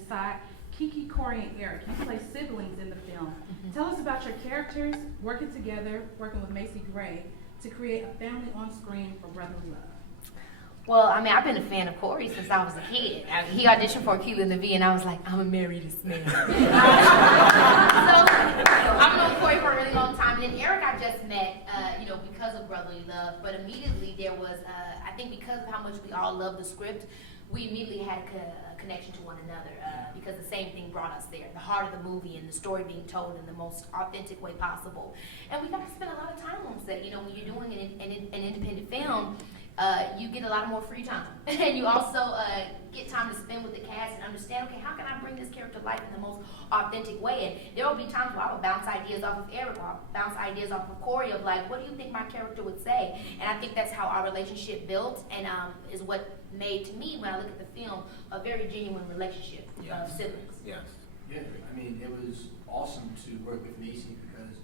this side. KeKe, Corey, and Eric, you play siblings in the film. Tell us about your characters working together, working with Macy Gray, to create a family on screen for brotherly love. Well, I mean, I've been a fan of Corey since I was a kid. I mean, he auditioned for Keely and the V, and I was like, I'm gonna marry this man. So I've known Corey for a really long time. And then Eric I just met, because of Brotherly Love. But immediately there was, I think because of how much we all love the script, we immediately had a connection to one another because the same thing brought us there. The heart of the movie and the story being told in the most authentic way possible. And we got to spend a lot of time on set. You know, when you're doing an independent film, you get a lot more free time. And you also get time to spend with the cast and understand, okay, how can I bring this character to life in the most authentic way? And there will be times where I will bounce ideas off of Eric, or I'll bounce ideas off of Corey of like, what do you think my character would say? And I think that's how our relationship built and is what made, to me, when I look at the film, a very genuine relationship of siblings. Yes. Yeah, I mean, it was awesome to work with Macy because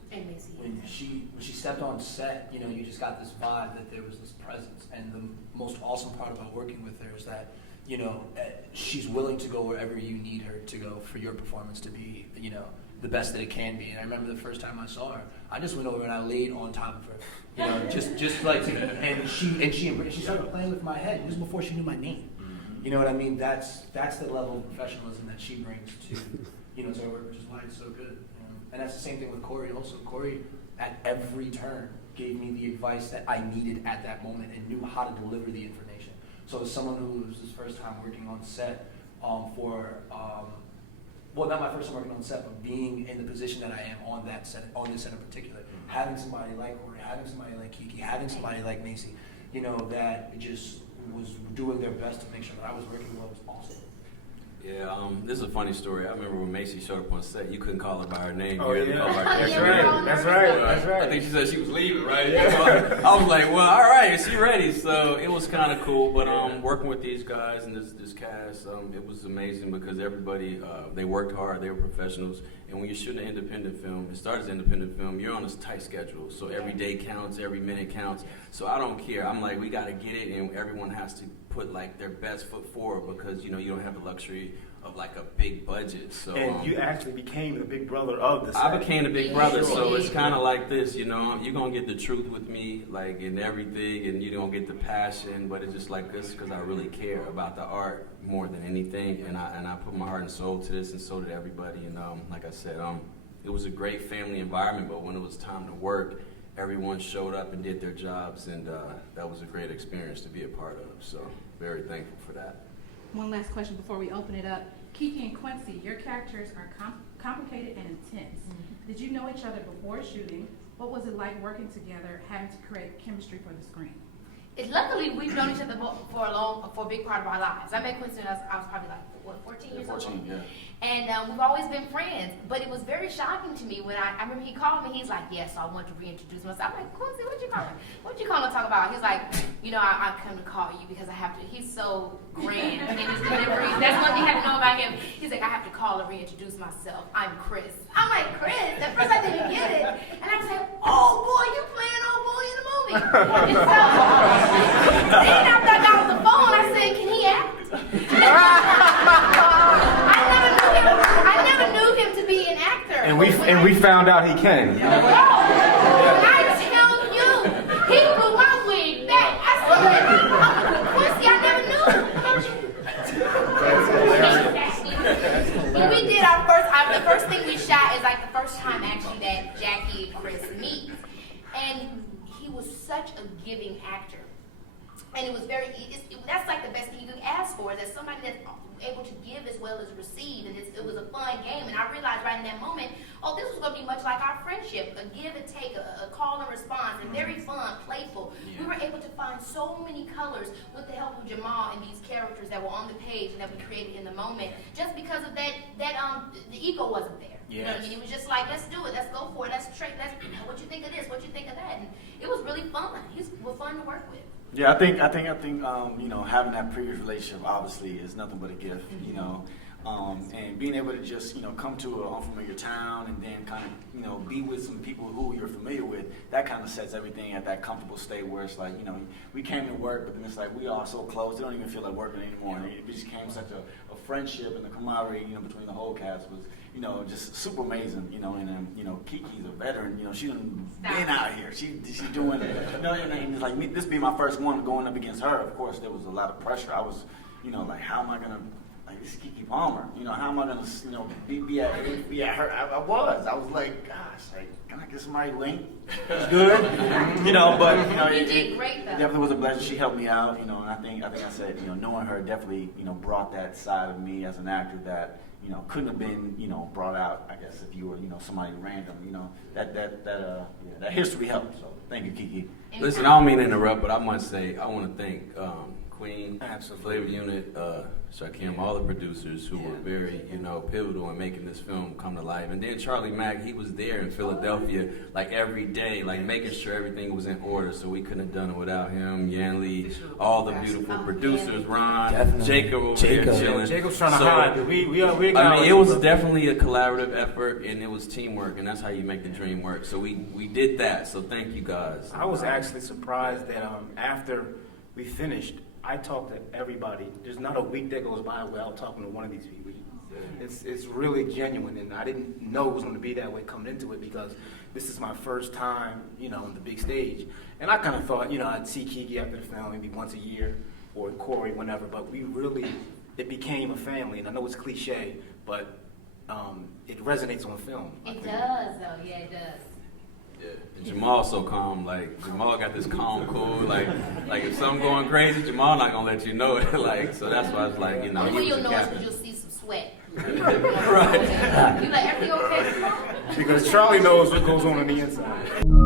when she stepped on set, you know, you just got this vibe that there was this presence. And the most awesome part about working with her is that, you know, she's willing to go wherever you need her to go for your performance to be, you know, the best that it can be. And I remember the first time I saw her, I just went over and I laid on top of her, you know, just like, and she started playing with my head. This was before she knew my name. You know what I mean? That's the level of professionalism that she brings to, you know, to her work, which is why it's so good. And that's the same thing with Corey also. Corey, at every turn, gave me the advice that I needed at that moment and knew how to deliver the information. So as someone who was his first time working on set well, not my first time working on set, but being in the position that I am on that set, on this set in particular, having somebody like Corey, having somebody like KeKe, having somebody like Macy, you know, that just was doing their best to make sure that I was working well was awesome. Yeah, this is a funny story. I remember when Macy showed up on set, you couldn't call her by her name. Oh, you had to call her by her That's character right. name. That's right. That's right. I think she said she was leaving, right? So I was like, well, all right, is she ready? So it was kind of cool. But working with these guys and this cast, it was amazing because everybody, they worked hard. They were professionals. And when you're shooting an independent film, it starts as an independent film, you're on a tight schedule. So every day counts, every minute counts. So I don't care. I'm like, we got to get it, and everyone has to put like their best foot forward because, you know, you don't have the luxury of like a big budget. So and you actually became the big brother of the set. I became the big brother, so it's kind of like this, you know, you're going to get the truth with me, like in everything, and you're going to get the passion, but it's just like this because I really care about the art more than anything, and I put my heart and soul to this, and so did everybody, and like I said, it was a great family environment, but when it was time to work, everyone showed up and did their jobs, and that was a great experience to be a part of, so very thankful for that. One last question before we open it up. KeKe and Quincy, your characters are complicated and intense. Did you know each other before shooting? What was it like working together, having to create chemistry for the screen? Luckily, we've known each other for a big part of our lives. I met Quincy when I was probably like, 14 years old? 14, yeah. And we've always been friends, but it was very shocking to me when I remember he called me, he's like, yeah, so I want to reintroduce myself. I'm like, Quincy, what you calling to talk about? He's like, you know, I come to call you because I have to, he's so grand in his delivery. That's one thing I have to know about him. He's like, I have to call and reintroduce myself. I'm Chris. I'm like, Chris? At first I didn't get it. And I was like, oh boy, you playing old boy in the movie. And so, then after I got on the phone, I said, can he act? I never knew him to be an actor. And we found out he can. When I tell you, he blew my wig back. I said, Quincy, I never knew. When we did our the first thing we shot is like the first time actually that Jackie and Chris meet. And he was such a giving actor. And it was that's like the best thing you could ask for, is that somebody that's able to give as well as receive, and it was a fun game. And I realized right in that moment, oh, this was going to be much like our friendship, a give and take, a call and response, and very fun, playful. Yeah. We were able to find so many colors with the help of Jamal and these characters that were on the page and that we created in the moment, just because of that the ego wasn't there. Yes. You know what I mean? It was just like, let's do it, let's go for it, let's what you think of this, what you think of that, and it was really fun. He was fun to work with. Yeah, I think you know, having that previous relationship obviously is nothing but a gift, you know, and being able to just, you know, come to an unfamiliar town and then kind of, you know, be with some people who you're familiar with, that kind of sets everything at that comfortable state where it's like, you know, we came to work, but then it's like we are so close, they don't even feel like working anymore. And it just became such a friendship and the camaraderie, you know, between the whole cast was, you know, just super amazing, you know, and you know, KeKe's a veteran, you know, she done been out here, she doing, you know, and it's like me, this being my first one going up against her, of course, there was a lot of pressure. I was, you know, like, how am I gonna, like, this is KeKe Palmer, you know, how am I gonna, you know, be at her, I was like, gosh, like, can I get somebody who ain't as good, you know, but, you know, You did great, though. it definitely was a blessing. She helped me out, you know, and I think I said, you know, knowing her definitely, you know, brought that side of me as an actor that, you know, couldn't have been, you know, brought out, I guess, if you were, you know, somebody random, you know, that history helped. So thank you, KeKe. Listen, I don't mean to interrupt, but I must say I want to thank Queen, Absolutely. Flavor Unit, Shakim, all the producers who were very, you know, pivotal in making this film come to life. And then Charlie Mack, he was there in Philadelphia, like every day, like making sure everything was in order. So we couldn't have done it without him. Yanli, all the beautiful producers, Ron, Definitely. Jacob over here chilling. Jacob's trying to So, hide. We I mean, it was definitely a collaborative effort, and it was teamwork, and that's how you make the dream work. So we did that. So thank you guys. I was actually surprised that after we finished, I talked to everybody. There's not a week that goes by without talking to one of these people. It's really genuine, and I didn't know it was going to be that way coming into it because this is my first time, you know, on the big stage. And I kind of thought, you know, I'd see KeKe after the film maybe once a year or Corey, whenever. But it became a family. And I know it's cliche, but it resonates on film. It does, though. Yeah, it does. Yeah. And Jamal's so calm. Like Jamal got this calm, cool. Like if something going crazy, Jamal not gonna let you know it. Like so that's why it's like, you know. Only way he was you'll the know is captain. because you'll see some sweat. Right. You like, everything okay? Because Charlie knows what goes on the inside.